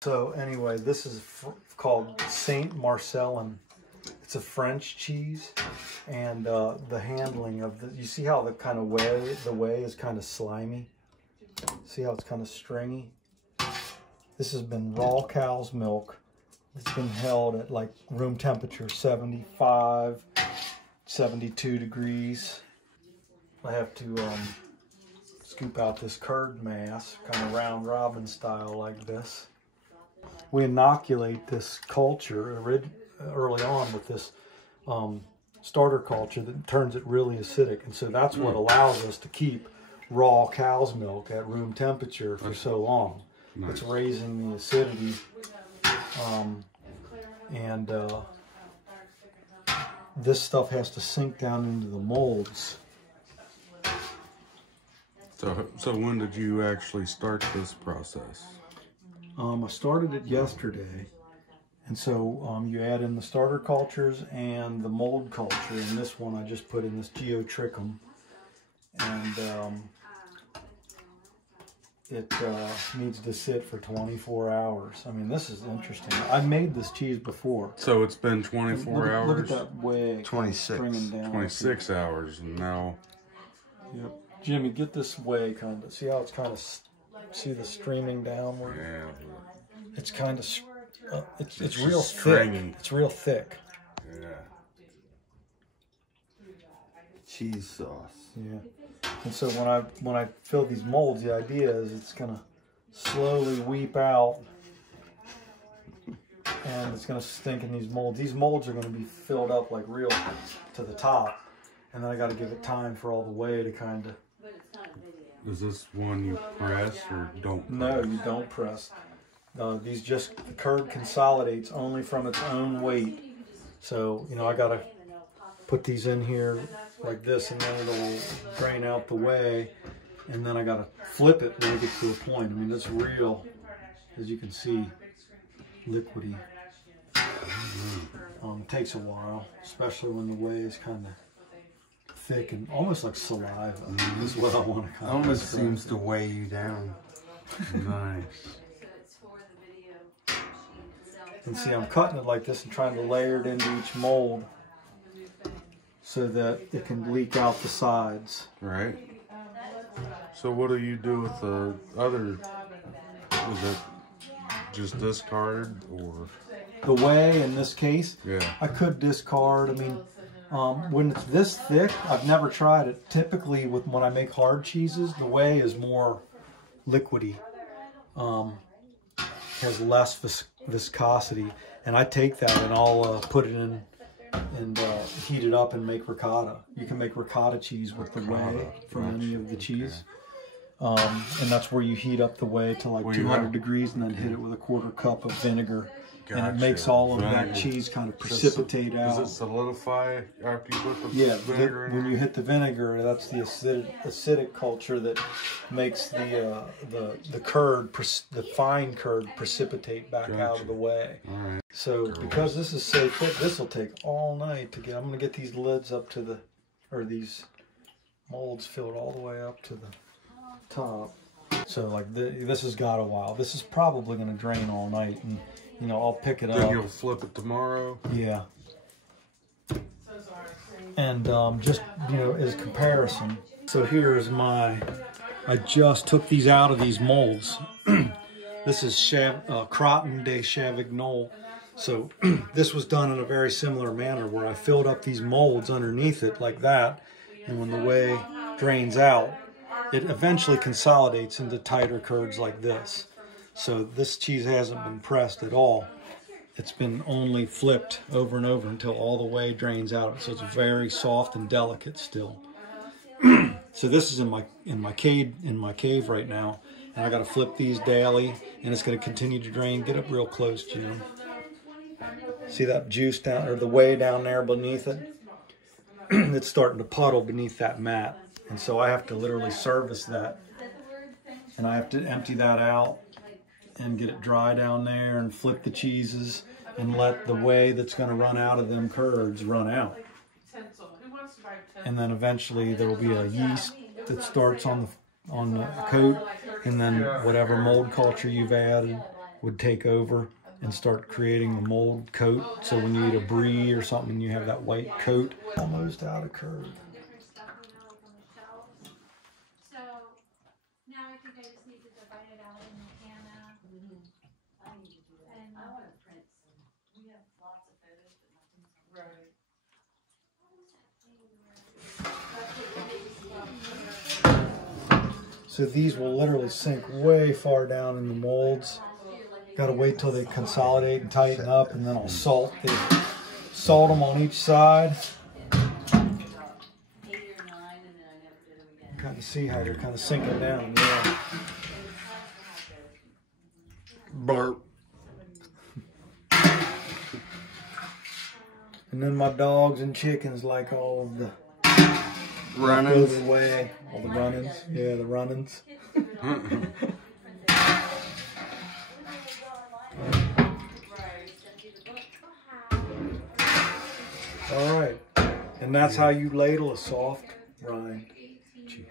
So anyway, this is called Saint Marcellin. It's a French cheese, and the handling of you see how the kind of the whey is kind of slimy? See how it's kind of stringy? This has been raw cow's milk. It's been held at like room temperature, 75, 72 degrees. I have to scoop out this curd mass, kind of round robin style like this. We inoculate this culture early on with this starter culture that turns it really acidic, and so that's what allows us to keep raw cow's milk at room temperature for so long. Nice. It's raising the acidity, and this stuff has to sink down into the molds. So when did you actually start this process? I started it yesterday, and so you add in the starter cultures and the mold culture. And this one I just put in this geotrichum, and it needs to sit for 24 hours. I mean, this is interesting. I've made this cheese before. So it's been 24 hours? Look at that whey. 26. Down 26 hours, and now... Yep. Jimmy, get this whey kind of, see how it's kind of, see the streaming downward? Yeah. It's kind of, it's real stringy. thick. It's real thick. Yeah. Cheese sauce. Yeah. And so when I fill these molds, the idea is it's gonna slowly weep out, and it's gonna stink in these molds. These molds are gonna be filled up like real to the top, and then I got to give it time for all the whey to kind of. Is this one you press or don't press? No, you don't press. These the curd consolidates only from its own weight. So, you know, I got to put these in here like this, and then it'll drain out the whey, and then I got to flip it when it gets to a point. I mean, it's real, as you can see, liquidy. It takes a while, especially when the whey is kind of thick and almost like saliva. Is what I want to kind of almost seems to weigh you down. Nice. And see, I'm cutting it like this and trying to layer it into each mold so that it can leak out the sides. Right. So what do you do with the other? Is it just discard or? The whey in this case, yeah, I could discard. I mean, when it's this thick, I've never tried it. Typically, when I make hard cheeses, the whey is more liquidy, has less viscosity, and I take that and I'll put it in and heat it up and make ricotta. You can make ricotta cheese with the whey from any of the cheese. And that's where you heat up the whey to like 200 degrees and then hit it with a 1/4 cup of vinegar. Gotcha. And it makes all of that cheese kind of precipitate out. Does it solidify after you put the vinegar in? When you hit the vinegar, that's the acidic culture that makes the curd, the fine curd, precipitate back out of the whey. All right. So because this is so thick, this will take all night to get. I'm going to get these lids up to the, or these molds filled all the way up to the top. So like this has got a while. This is probably going to drain all night, and you know, I'll pick it up. Then you'll flip it tomorrow? Yeah. And just, you know, as comparison. So here's I just took these out of these molds. This is Croton de Chavignon. So this was done in a very similar manner where I filled up these molds underneath it like that. And when the whey drains out, it eventually consolidates into tighter curds like this. So this cheese hasn't been pressed at all. It's been only flipped over and over until all the whey drains out. So it's very soft and delicate still. So this is in my cave right now, and I got to flip these daily, and it's going to continue to drain. Get up real close, Jim. See that juice down, or the whey down there beneath it? It's starting to puddle beneath that mat, and so I have to literally service that, and I have to empty that out and get it dry down there and flip the cheeses and let the whey that's going to run out of them curds run out. And then eventually there will be a yeast that starts on the coat, and then whatever mold culture you've added would take over and start creating the mold coat. So when you eat a brie or something, you have that white coat. Almost out of curd. So now I think I just need to divide it out in the can. And I want to print some. We have lots of photos, but nothing's right. So these will literally sink way far down in the molds. Got to wait till they consolidate and tighten up, and then I'll salt them on each side. Kind of see how they're kind of sinking down. Yeah. Burp. And then my dogs and chickens like all of the Runnings. away, all the run-ins. Yeah, the run-ins. All right, and that's how you ladle a soft rind cheese.